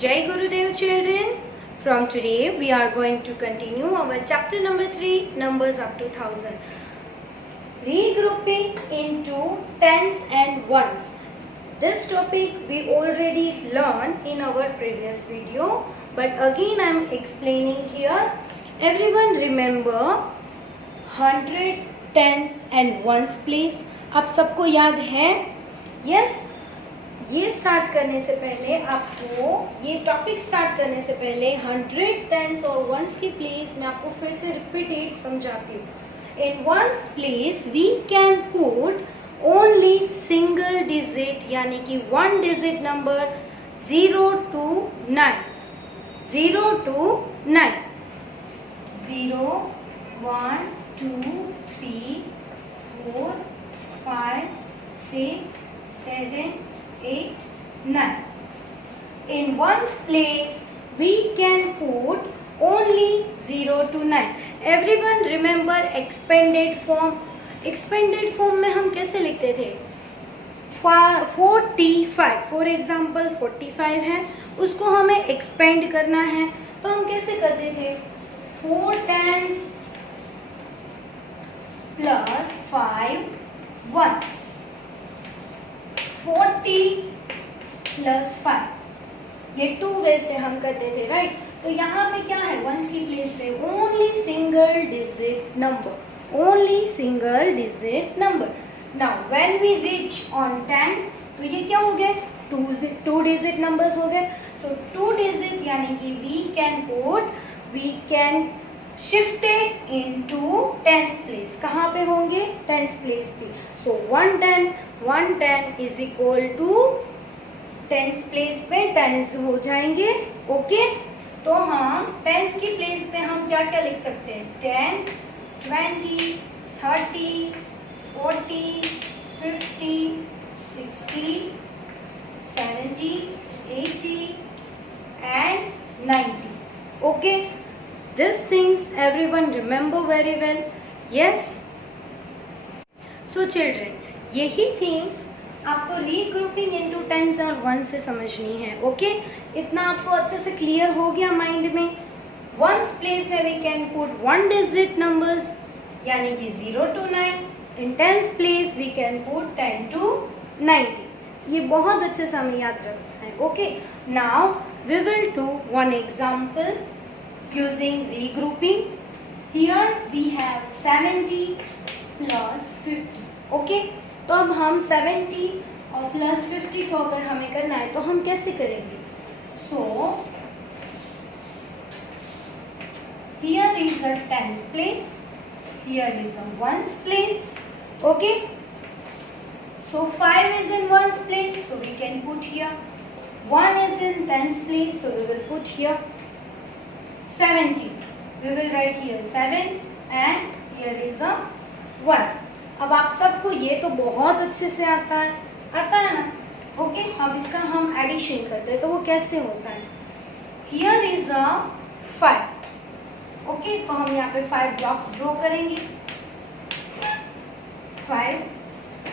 Jai Gurudev children. From today we are going to continue our chapter number 3, numbers up to 1000. Regrouping into tens and ones. This topic we already learned in our previous video, but again I am explaining here. Everyone remember 100, tens and ones place. आप सबको याद है? Yes. ये start करने से पहले आपको ये टॉपिक स्टार्ट करने से पहले 100, टेंस और वंस की प्लेस में आपको फिर से रिपीटेड समझाती हूँ. In ones place we can put only single digit यानी कि one digit number 0 to 9. 0 to 9. 0, 1, 2, 3, 4, 5, 6, 7, 8, 9. In ones place we can put only 0 to 9. Everyone remember expanded form. Expanded form में हम कैसे लिखते थे? 45. फॉर एग्जाम्पल 45 है, उसको हमें एक्सपेंड करना है तो हम कैसे करते थे? 4 tens plus 5 ones. 40 प्लस 5 ये 2 वे से हम करते थे, राइट? तो यहाँ पे क्या है? वंस की प्लेस पे only single digit number. Only single digit number. Now when we reach on 10 तो ये क्या हो गया? 2 डिजिट नंबर्स हो गए. सो 2 डिजिट यानी कि we can shifted into tens place. कहाँ पे होंगे? टेंस प्लेस पे. So 110 is equal to tens place पे टेंस हो जाएंगे. ओके, तो हम टेंस की प्लेस पे हम क्या क्या लिख सकते हैं? 10, 20, 30, 40, 50, 60, 70, 80 and 90. Okay, these things everyone remember very well. Yes. So children, यही थिंग्स आपको रीग्रुपिंग इनटू टेंस और वन से समझनी है. ओके, इतना आपको अच्छे से क्लियर हो गया माइंड में. वंस प्लेस में we can put one digit numbers यानी कि 0 to 9. In tens place we can put 10 to 90. ये बहुत अच्छे से हमें याद रखना है. Okay, now we will do one example using regrouping. Here we have 70 plus 50. Okay, तो अब हम 70 और प्लस 50 को अगर हमें करना है तो हम कैसे करेंगे? सो here is a tens place, here is a ones place. Okay, so 5 is in ones place, so we can put here. 1 is in tens place, so we will put here. 70, we will write here 7 and here is a 1. अब आप सबको ये तो बहुत अच्छे से आता है ना? ओके, अब इसका हम एडिशन करते हैं तो वो कैसे होता है? Here is a 5. ओके, तो हम यहाँ पे 5 ब्लॉक्स ड्रॉ करेंगे. 5.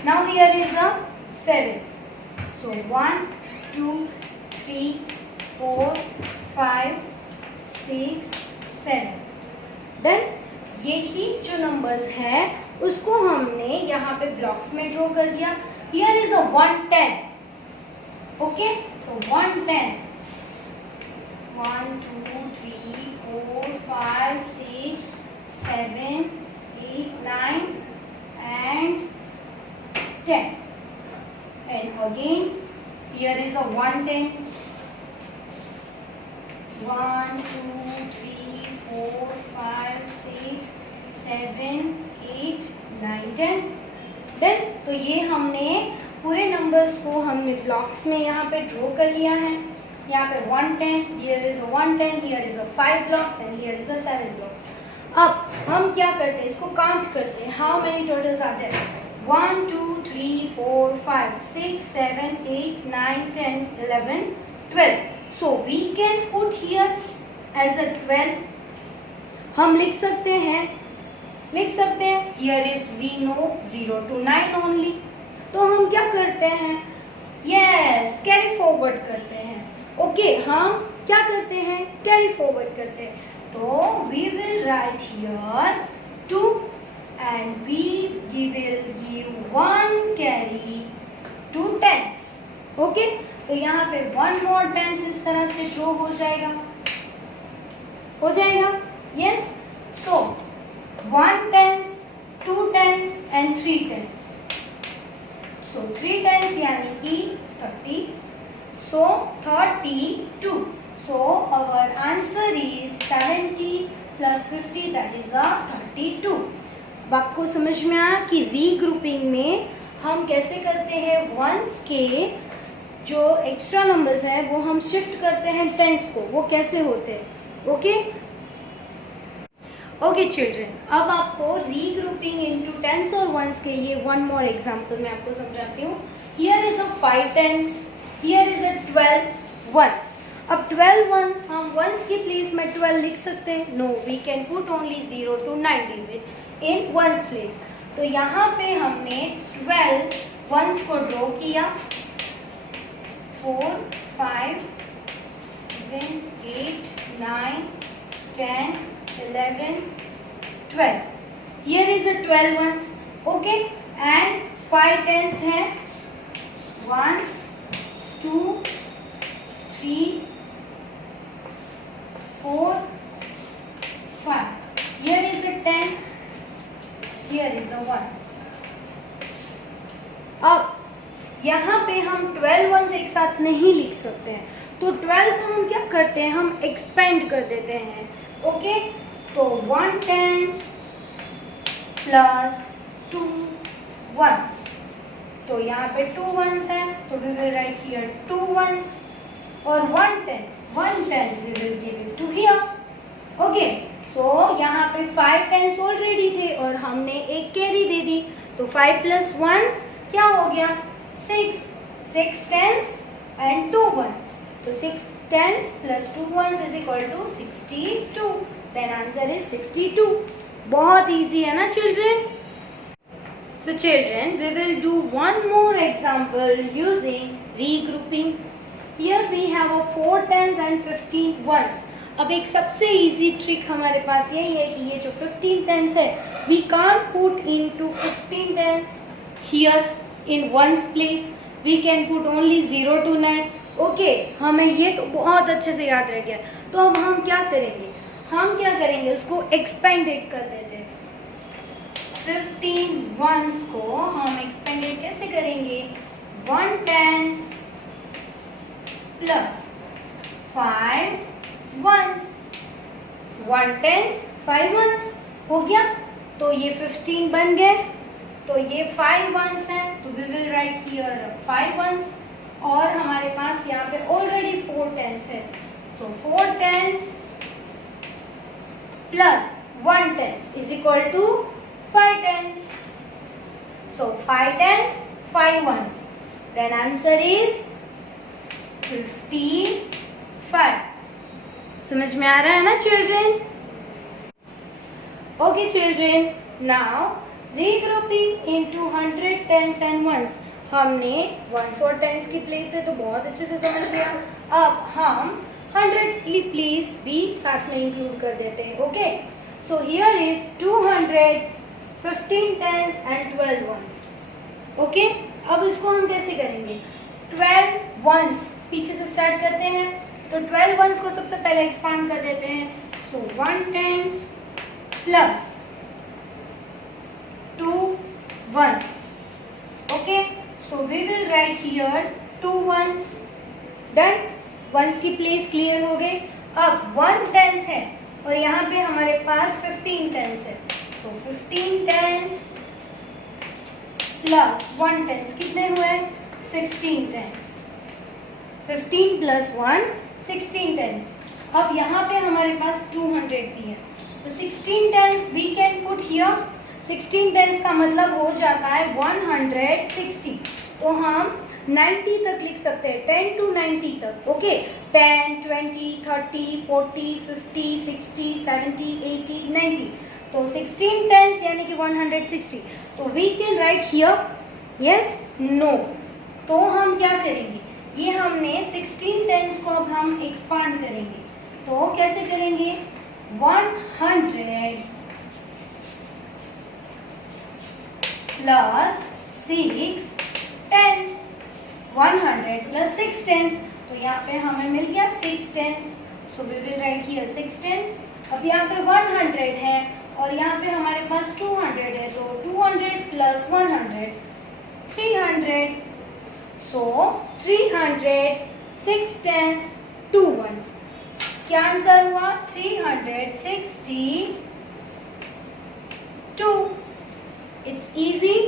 Now here is a 7. So 1, 2, 3, 4, 5, 6, 7. Then यही जो नंबर्स है उसको हमने यहाँ पे ब्लॉक्स में ड्रॉ कर दिया. Here is a 110. ओके, तो 110. 1, 2, 3, 4, 5, 6, 7, 8, 9 and 10. And again here is a 110. 1, 2, 3, 4, 5, 6, 7, 8, 9, 10. Then तो ये हमने पूरे नंबर्स को हमने ब्लॉक्स में यहाँ पे ड्रॉ कर लिया है. यहाँ पे 110, here is a 110, here is a 5 blocks and here is a 7 blocks. अब हम क्या करते हैं? इसको काउंट करते हैं. How many totals are there? 1, 2, 3, 4, 5, 6, 7, 8, 9, 10, 11, 12. So we can put here as a 12. हम लिख सकते हैं here is we know 0 to 9 only. तो हम क्या करते हैं? यस, कैरी फॉरवर्ड करते हैं. ओके, हम क्या करते हैं, कैरी फॉरवर्ड करते हैं. तो we will write here 2 and we will give 1 carry 2 tens. Okay, तो यहाँ पे 1 more tens इस तरह से ड्रॉ हो जाएगा. Yes. so 1 tens, 2 tens and 3 tens. so 3 tens यानी कि 30. so 32. so our answer is 70 plus 50, that is a 32. अब आपको समझ में आया कि रीग्रुपिंग में हम कैसे करते हैं, वंस के जो एक्स्ट्रा नंबर्स हैं वो हम शिफ्ट करते हैं टेंस को, वो कैसे होते हैं. ओके चिल्ड्रन, अब आपको रीग्रुपिंग इनटू टेंस और वंस के लिए वन मोर एग्जांपल मैं आपको समझाती हूँ. Here is a 5 tens, here is a 12 ones. अब 12 वंस हम वंस की प्लेस में 12 लिख सकते हैं. No, we can put only 0 to 9 digit in ones place. तो यहाँ पे हमने 12 वंस को ड्रॉ किया. 4, 5, 7, 8, 9, 10, 11, 12. Here is a 12 ones. Okay, and 5 tens हैं. 1, 2, 3, 4, 5. Here is the tens. Here is the ones. अब यहाँ पे हम 12 वंस एक साथ नहीं लिख सकते हैं, तो 12 को हम क्या करते हैं, हम एक्सपेंड कर देते हैं. ओके, तो 1 टेंस प्लस 2 वंस. तो यहाँ पे 2 वंस है, तो we will write here 2 ones. और 1 tens we will give it to here. Okay, तो यहाँ पे 5 टेंस ऑलरेडी थे और हमने एक कैरी दे दी. तो 5 प्लस 1 क्या हो गया, 6 टेंस एंड 2 वंस. तो 6 tens plus 2 ones is equal to 62. Then answer is 62. बहुत easy है ना children? So children, we will do one more example using regrouping. Here we have a 4 tens and 15 ones. अब एक सबसे easy trick हमारे पास यही है कि ये जो 15 tens है, we can't put into 15 tens here in ones place. We can put only 0 to 9. Okay, हमें ये तो बहुत अच्छे से याद रह गया. तो अब हम क्या करेंगे, उसको एक्सपेंडेड कर देते हैं. 15 वंस को हम एक्सपेंडेड कैसे करेंगे, 1 tens plus 5 ones. 1 tens 5 ones हो गया. तो ये 15 बन गए. तो ये 5 वंस हैं, तो we will write here 5 ones. और हमारे पास यहाँ पे ऑलरेडी 4 टेंस है. So 4 tens plus 1 tens is equal to 5 tens. So 5 tens 5 ones. Then answer is 55. समझ में आ रहा है ना children? Okay children, now regrouping into 100 tens and ones. हमने वंस और टेंस की प्लेस है तो बहुत अच्छे से समझ लिया. अब हम 100 की प्लेस भी साथ में इंक्लूड कर देते हैं. Okay, so here is 200, 15 tens and 12 ones. Okay, अब इसको हम कैसे करेंगे, 12 वंस पीछे से स्टार्ट करते हैं. तो 12 वंस को सबसे पहले एक्सपांड कर देते हैं. So 1 tens plus 2 ones. Okay, so we will write here 2 ones. Done. Ones की प्लेस क्लियर हो गई. अब 1 टेंस है और यहाँ पे हमारे पास 15 टेंस है. तो 15 टेंस प्लस 1 टेंस कितने हुए, 16 टेंस. 15 plus 1 16 tense. अब यहाँ पे हमारे पास 200 भी है. तो 16 tens we can put here. 16 tens का मतलब हो जाता है 160. तो हम 90 तक लिख सकते हैं, 10 to 90 तक. ओके, 10, 20, 30, 40, 50, 60, 70, 80, 90. तो 16 टेंस यानी कि 160. तो we can write here yes, no. तो हम क्या करेंगे, ये हमने 16 टेंस को अब हम एक्सपांड करेंगे, तो कैसे करेंगे? 100 प्लस 6 टेंस, 100 प्लस 6 टेंस, तो यहाँ पे हमें मिल गया 6 tens, so we will write here 6 tens. अब यहाँ पे 100 है और यहाँ पे हमारे पास 200 है, तो 200 प्लस 100 300, सो 300 6 टेंस 2 ones, क्या आंसर हुआ? 362। It's easy.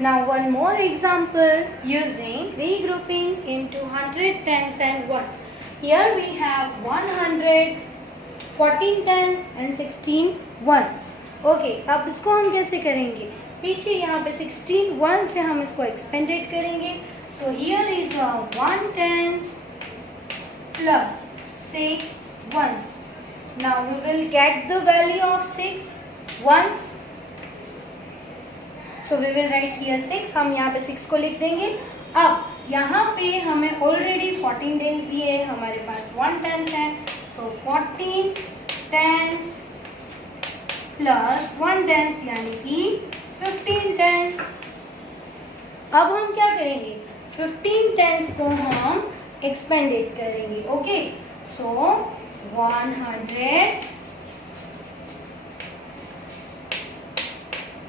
Now one more example using regrouping into 100 tens and ones. Here we have 100, 14 tens and 16 ones. Okay, अब इसको हम कैसे करेंगे? पीछे यहाँ पे 16 ones से हम इसको एक्सपेंडेड करेंगे. So here is 1 tens plus 6 ones. Now we will get the value of 6 ones. So we will write here 6. हम यहाँ पे 6 को लिख देंगे. अब यहाँ पे हमें ऑलरेडी 14 टेंस दिए हैं, हमारे पास 1 टेंस है, तो 14 टेंस प्लस 1 टेंस यानी कि 15 टेंस. अब हम क्या करेंगे? 15 टेंस को हम एक्सपेंडेड करेंगे. ओके, सो 100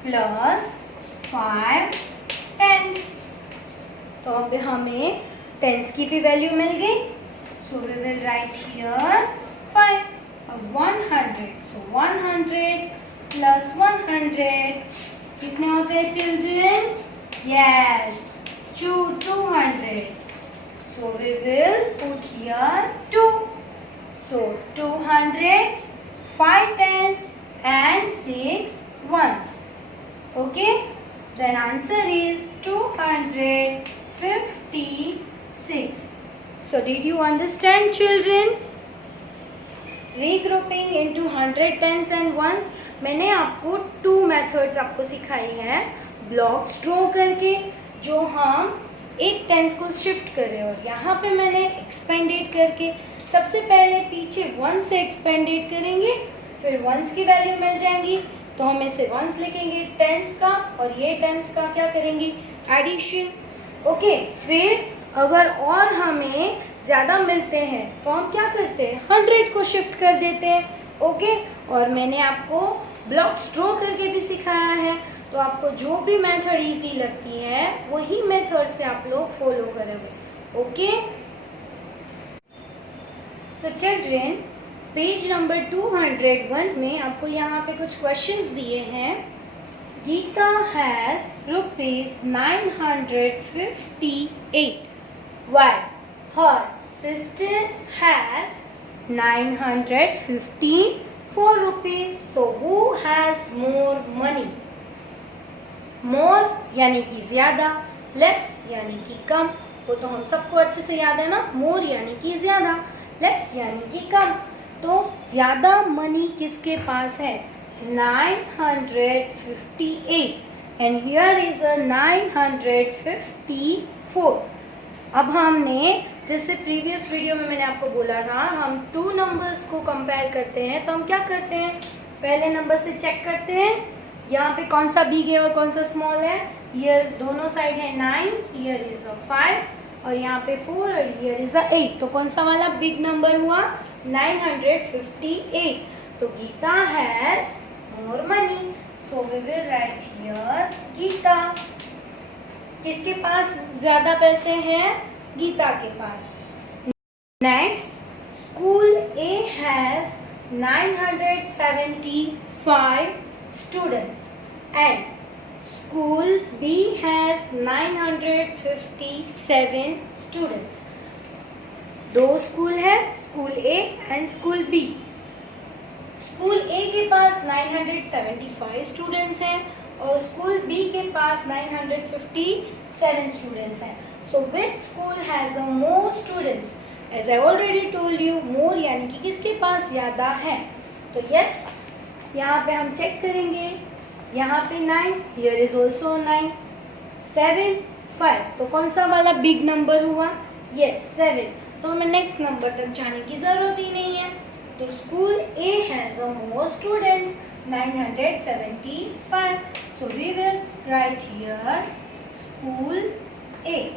प्लस 5 टेंस, तो अब हमें टेंस की भी वैल्यू मिल गई. So we will write here 5. अब 100, सो 100 प्लस 100 कितने होते हैं children? Yes, 200. So we will put here 2. So 200, 5 tens and 6 ones. Okay, then answer is 256. So did you understand children? Regrouping into 100 tens and ones. मैंने आपको 2 methods आपको सिखाई हैं, blocks draw करके जो हम एक टेंस को शिफ्ट कर रहे हैं, और यहाँ पे मैंने एक्सपेंडेड करके. सबसे पहले पीछे 1 से एक्सपेंडेड करेंगे, फिर वंस की वैल्यू मिल जाएंगी, तो हम इसे वंस लिखेंगे टेंस का, और ये टेंस का क्या करेंगे? एडिशन. ओके, फिर अगर और हमें ज़्यादा मिलते हैं तो हम क्या करते हैं? 100 को शिफ्ट कर देते हैं. ओके, और मैंने आपको ब्लॉक्स ड्रॉ करके भी सिखाया है, तो आपको जो भी मेथड इजी लगती है वही मेथड से आप लोग फॉलो करोगे. Okay, so children, page number 201 में आपको यहाँ पे कुछ क्वेश्चंस दिए हैं. Gita has ₹958 while her sister has 954 rupees. So who has more money? मोर यानी कि ज़्यादा, लेस यानी कि कम. वो तो हम सबको अच्छे से याद है ना, मोर यानी कि ज़्यादा, लेस यानी कि कम. तो ज़्यादा मनी किसके पास है? 958 एंड हियर इज अ 954. अब हमने जैसे प्रीवियस वीडियो में मैंने आपको बोला था, हम 2 नंबर्स को कंपेयर करते हैं, तो हम क्या करते हैं? पहले नंबर से चेक करते हैं यहाँ पे कौन सा बिग है और कौन सा स्मॉल है. हियर दोनों साइड है 9, हियर इज अ 5, और यहाँ पे 4 और हियर इज अ 8. तो कौन सा वाला बिग नंबर हुआ? 958. तो Geeta has more money, so we will write here Geeta. किसके पास ज़्यादा पैसे हैं? गीता के पास. Next, school A has 975 students and school B has 957 students. 2 school है, school A and school B. School A के पास 975 स्टूडेंट्स हैं और स्कूल B के पास 957 स्टूडेंट्स हैं. So which school has a more students? As I already told you, more यानी कि किसके पास ज़्यादा है. तो यस, यहाँ पे हम चेक करेंगे. यहाँ पे 9, हियर इज ऑल्सो 9, 7, 5, तो कौन सा वाला बिग नंबर हुआ? यस 7। तो हमें नेक्स्ट नंबर तक जाने की जरूरत ही नहीं है। तो school A has a more students, 975. So we will write here school A.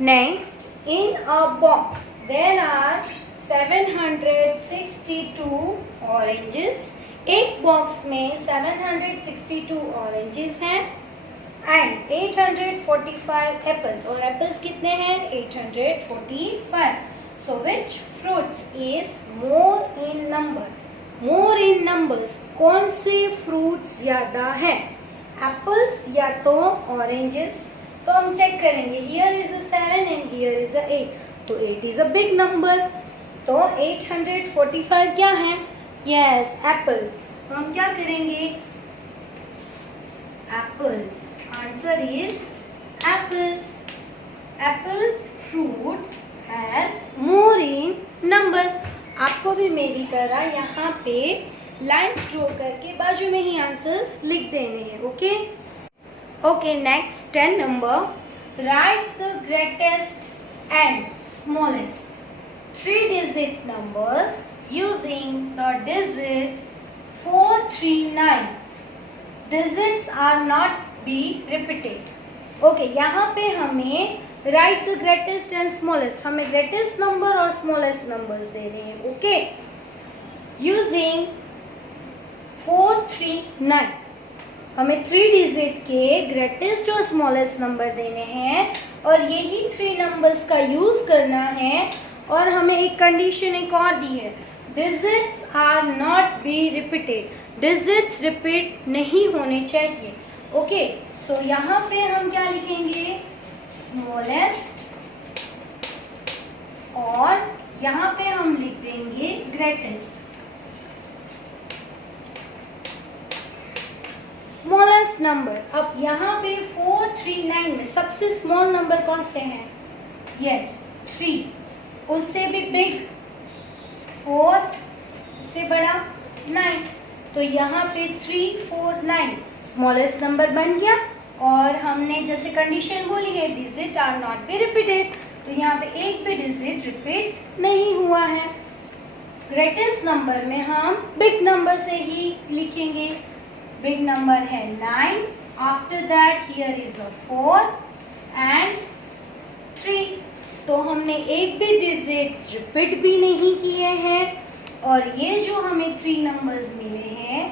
Next, in a box there are 762 oranges. एक बॉक्स में 762 ऑरेंजेस हैं एंड 845 एप्पल्स, और एप्पल्स कितने हैं? 845. So which fruits is more in number? More in numbers, कौन से fruits ज्यादा हैं? एप्पल्स या तो ऑरेंजेस? तो हम चेक करेंगे, here is a 7 and here is अ 8, तो 8 इज अ बिग नंबर, तो 845 क्या है? Yes apples. तो हम क्या करेंगे? Apples, answer is apples. Apples fruit has more in numbers. आपको भी मेरी तरह यहाँ पे लाइन्स ड्रॉ करके बाजू में ही आंसर्स लिख देने हैं। Okay okay, next 10 number, right the greatest and smallest 3 digit numbers using the digit 439. Digits are not be repeated. Okay, यहाँ पे हमें right the greatest and smallest, हमें ग्रेटेस्ट नंबर और स्मॉलेस्ट नंबर्स दे रहे हैं। ओके, यूजिंग 439, हमें 3 digit के greatest और स्मॉलेस्ट नंबर देने हैं और यही 3 नंबर्स का यूज करना है। और हमें एक कंडीशन एक और दी है, digits are not be repeated, digits repeat नहीं होने चाहिए। ओके, सो यहाँ पे हम क्या लिखेंगे? स्मॉलेस्ट, और यहाँ पे हम लिख देंगे ग्रेटेस्ट। स्मॉलेस्ट नंबर, अब यहाँ पे 439 में सबसे स्मॉल नंबर कौन से हैं? यस 3, उससे भी बिग 4, उससे बड़ा 9, तो यहाँ पे 349 स्मॉलेस्ट नंबर बन गया। और हमने जैसे कंडीशन बोली है, digit are not be repeated, तो यहाँ पे एक भी डिजिट रिपीट नहीं हुआ है। ग्रेटेस्ट नंबर में हम बिग नंबर से ही लिखेंगे। बिग नंबर है 9, after that here is a 4 and 3, तो हमने एक भी डिजिट रिपीट भी नहीं किए हैं, और ये जो हमें 3 नंबर्स मिले हैं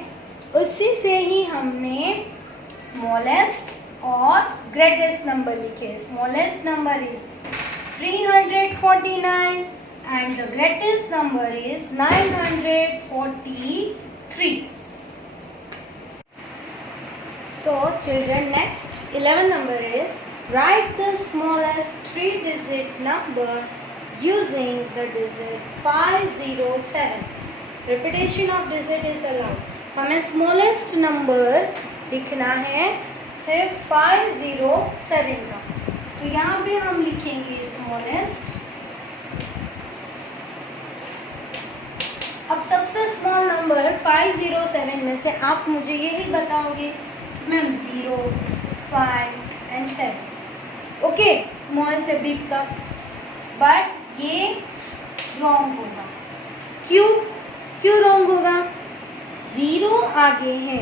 उसी से ही हमने स्मॉलेस्ट और ग्रेटेस्ट नंबर लिखे। Smallest number is 349 and the greatest number is 943. So children, next 11 number is write the smallest 3 digit number using the digit 507. Repetition of digit is allowed. हमें smallest number लिखना है सिर्फ 507 का, तो यहाँ पे हम लिखेंगे smallest। अब सबसे स्मॉल नंबर 507 में से आप मुझे यही बताओगे मैम 0, 5 एंड 7, ओके, स्मॉल से बिग तक, बट ये रॉन्ग होगा। क्यों रॉन्ग होगा? 0 आगे है,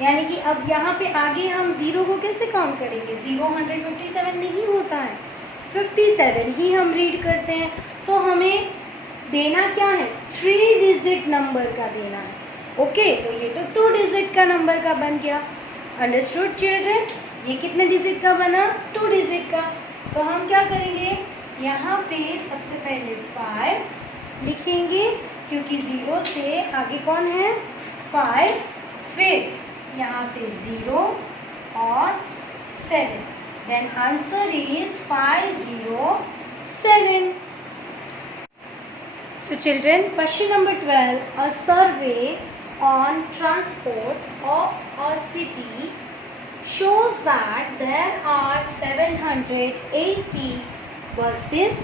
यानी कि अब यहाँ पे आगे हम 0 को कैसे काउंट करेंगे? 0 157 नहीं होता है, 57 ही हम रीड करते हैं। तो हमें देना क्या है? 3 डिजिट नंबर का देना है। ओके, तो ये तो 2 डिजिट का नंबर का बन गया। Understood children? ये कितने डिजिट का बना? 2 डिजिट का। तो हम क्या करेंगे? यहाँ पे सबसे पहले 5 लिखेंगे, क्योंकि 0 से आगे कौन है? 5, फिर यहाँ पे 0 और 7, then answer is 507. So children, question number 12, a survey on transport of a city shows that there are 780 buses,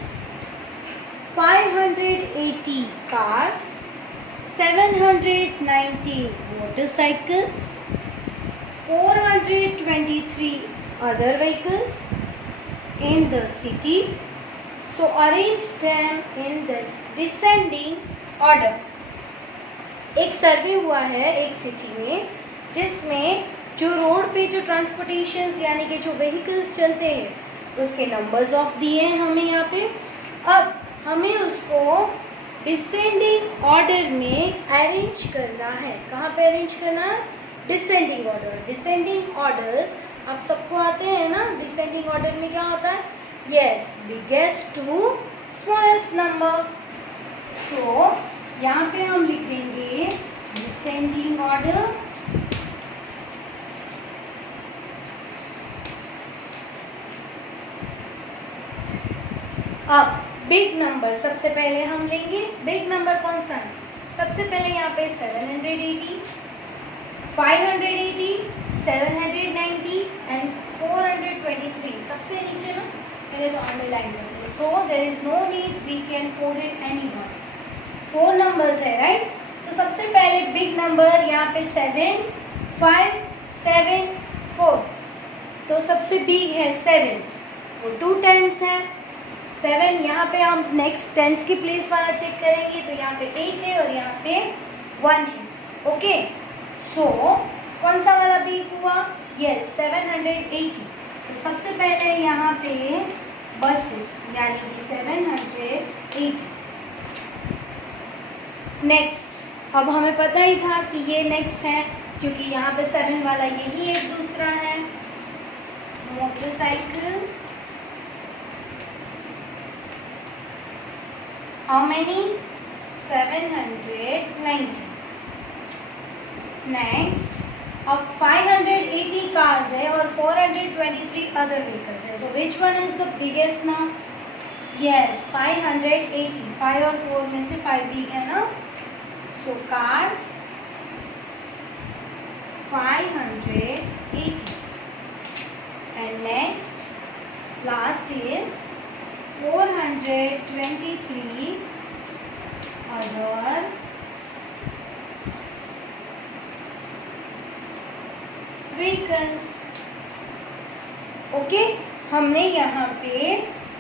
580 cars, 719 motorcycles 423 other vehicles in the city. So arrange them in this descending order. एक सर्वे हुआ है एक city में जिसमें जो road पे जो transportation यानी कि जो व्हीकल्स चलते हैं उसके नंबर्स ऑफ दिए हैं हमें यहाँ पे। अब हमें उसको डिसेंडिंग ऑर्डर में अरेंज करना है। कहाँ पे अरेंज करना है? Descending order. डिसेंडिंग ऑर्डर्स आप सबको आते हैं ना? डिसेंडिंग ऑर्डर में क्या होता है? Yes, biggest to smallest number. So यहाँ पे हम लिख देंगे डिसेंडिंग ऑर्डर। अब बिग नंबर सबसे पहले हम लेंगे। बिग नंबर कौन सा है? सबसे पहले यहाँ पे 780, 580, 790 एंड 423 सबसे नीचे ना, पहले तो अंडरलाइन करते हैं। So there is no need, we can code it anyone. 4 numbers है, राइट? तो सबसे पहले बिग नंबर यहाँ पे 7, 5, 7, 4। तो सबसे बिग है 7, वो 2 टाइम्स है 7। यहाँ पे हम नेक्स्ट टेंस की प्लेस वाला चेक करेंगे तो यहाँ पे 8 है और यहाँ पे 1 है। ओके, सो कौन सा वाला बिग हुआ? यस, 780। तो सबसे पहले यहाँ पे बसेस यानी कि 780। नेक्स्ट, अब हमें पता ही था कि ये नेक्स्ट है क्योंकि यहाँ पे 7 वाला यही एक दूसरा है। Motorcycle, how many? 790. नेक्स्ट, अब 580 कार्स है और 423 अदर व्हीकल्स है। So which one is the biggest now? Yes, 580। 5 और 4 में से 5 बिग है ना? So cars 580 and next last is 423 other vehicles। Okay, हमने यहाँ पे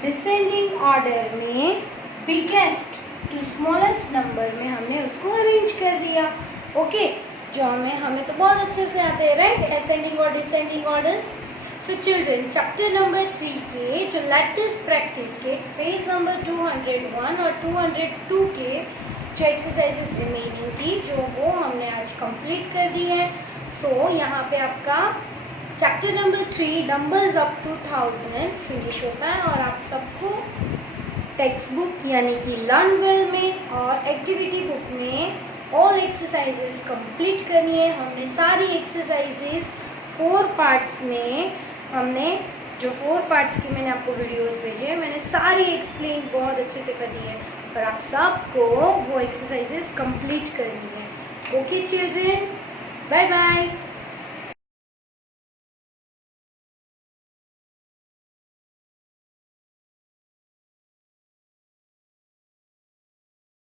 डिसेंडिंग ऑर्डर में बिगेस्ट टू स्मॉलेस्ट नंबर में हमने उसको अरेंज कर दिया। ओके, जो हमें तो बहुत अच्छे से आते हैं, राइट? असेंडिंग और descending orders. So children, chapter number 3 के जो लेटेस्ट प्रैक्टिस के पेज नंबर 201 और 202 के जो एक्सरसाइजेस रिमेनिंग थी जो वो हमने आज कंप्लीट कर दी है। सो यहाँ पे आपका chapter number 3 numbers up to 1000 finish होता है और आप सबको टेक्स्ट बुक यानी कि लर्न वेल में और एक्टिविटी बुक में ऑल एक्सरसाइजेस कंप्लीट करनी है। हमने सारी एक्सरसाइजेस 4 पार्ट्स में हमने जो 4 पार्ट्स की मैंने आपको वीडियोस भेजे हैं, मैंने सारी एक्सप्लेन बहुत अच्छे से कर दी है और आप सबको वो एक्सरसाइजेस कंप्लीट करनी है। Okay children, bye bye.